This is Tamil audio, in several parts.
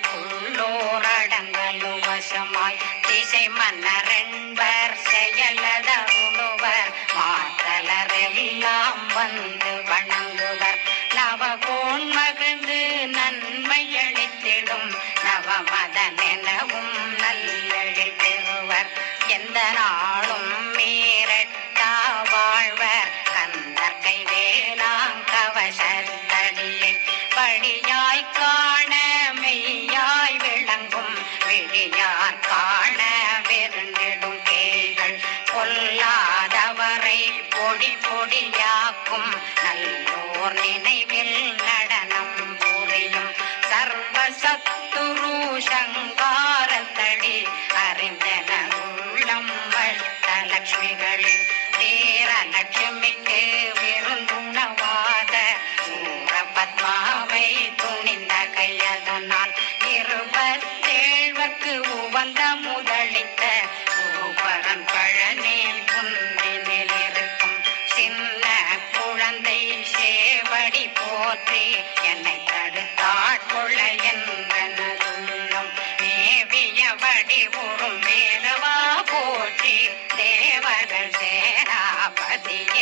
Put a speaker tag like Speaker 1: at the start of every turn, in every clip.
Speaker 1: புல்லோரடங்கலு வசமாய் திசை மன்னரென்பர் செயலதருளுவர் மாத்தலரெல்லாம் வந்து வணங்குவர். நவகோன் மகிழ்ந்து நன்மையளித்திடும். நவமதன் எனவும் நல்லழித்திடுவர் எந்த நாள் யார் காண விருந்திடும் கேள்கள் கொல்லாதவரை பொடி பொடியாக்கும் நல்லோர் நினைவில் நடனம் புரியும்.
Speaker 2: சர்வசத்துருஷங்கள் அதே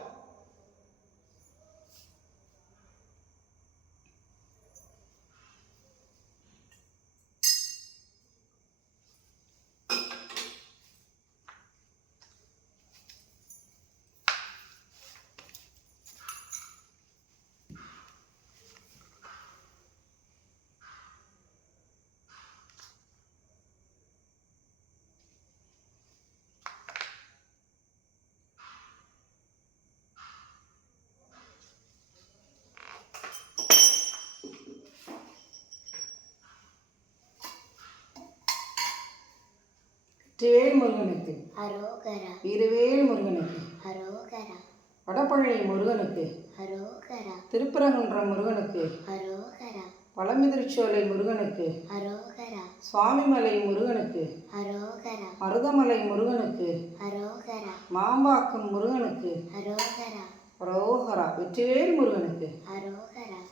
Speaker 2: வெற்றிவேல் முருகனுக்கு.
Speaker 3: அரோகரா.
Speaker 2: இருவேல் முருகனுக்கு.
Speaker 3: அரோகரா.
Speaker 2: வடபழனி முருகனுக்கு.
Speaker 3: அரோகரா.
Speaker 2: திருப்பரங்குன்றம் முருகனுக்கு.
Speaker 3: அரோகரா.
Speaker 2: பழமுதிர்ச்சோலை முருகனுக்கு.
Speaker 3: அரோகரா.
Speaker 2: சுவாமிமலை முருகனுக்கு.
Speaker 3: அரோகரா.
Speaker 2: மருதமலை முருகனுக்கு.
Speaker 3: அரோகரா.
Speaker 2: மாம்பாக்கம் முருகனுக்கு.
Speaker 3: அரோகரா.
Speaker 2: ரோகரா வெற்றிவேல் முருகனுக்கு.
Speaker 3: அரோகரா.